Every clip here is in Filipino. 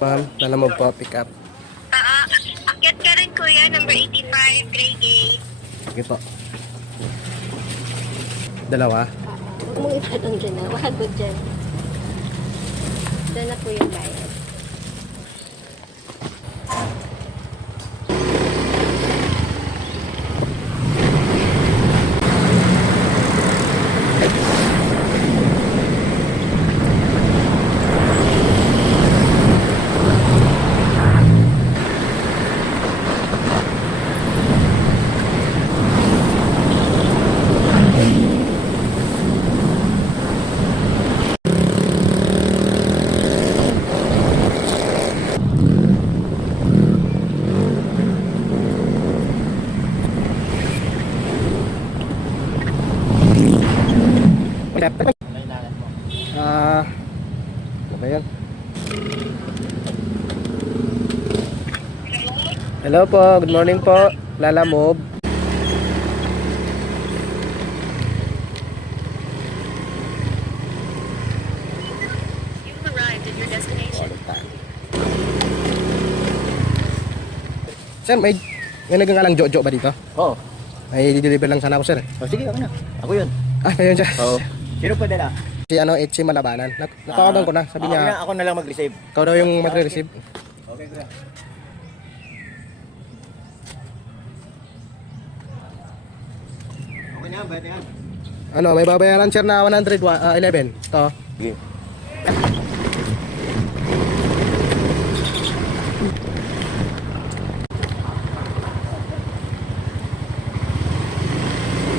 Ma'am, nala mo po, pick up. Akyat ka rin kuya, number 85, Grey Gate. Sige po. Dalawa. Huwag mong ipatong dyan na, wag mo dyan. Doon na po yung bayad. Ano ba yan? Hello po, good morning po. Lala Mob. You've arrived at your destination. Sir, may nagangalang Jojo ba dito? Oo. May deliver lang sana ako, sir. Oh, sige, okay na. Ako yun. Ah, ayun siya. Oo. Sino pa dala? Si Itchy Malabanan. Natawagan ko na. Sabi niya, Ako na lang mag-receive. ikaw daw yung magre-receive. Okay, kuya. Okay na, bayad na yan. Ano, may babayaran sir na 111. Ito. Sige.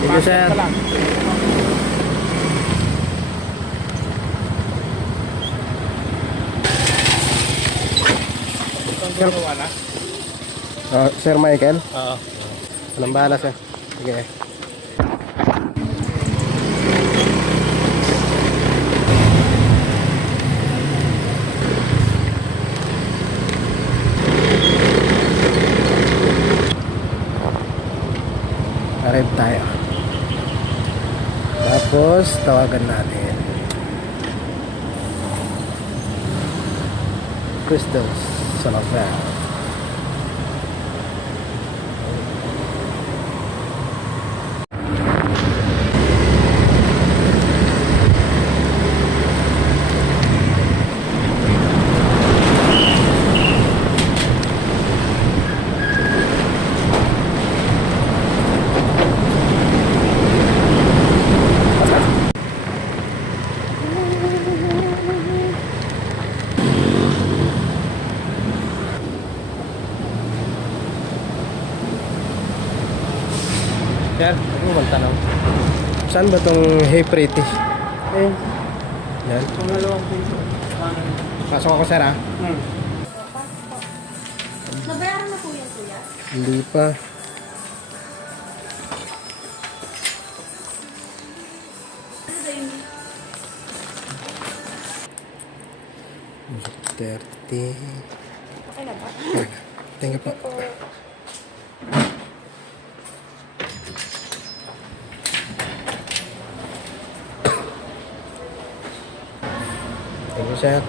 Thank you, sir. Sir Michael? Oo. Anong bahala, sir? Sige. Arrive tayo. Tapos, tawagan natin. Crystals Salazar. Sir, ako magtanong. Saan ba itong Hey Pretty? Yan. Pangalawang piso. Pasok ako, sir, ha? Nabayaran na po yan kuya? Hindi pa. $30. Okay na ba? Thank you po. Thank you, sir.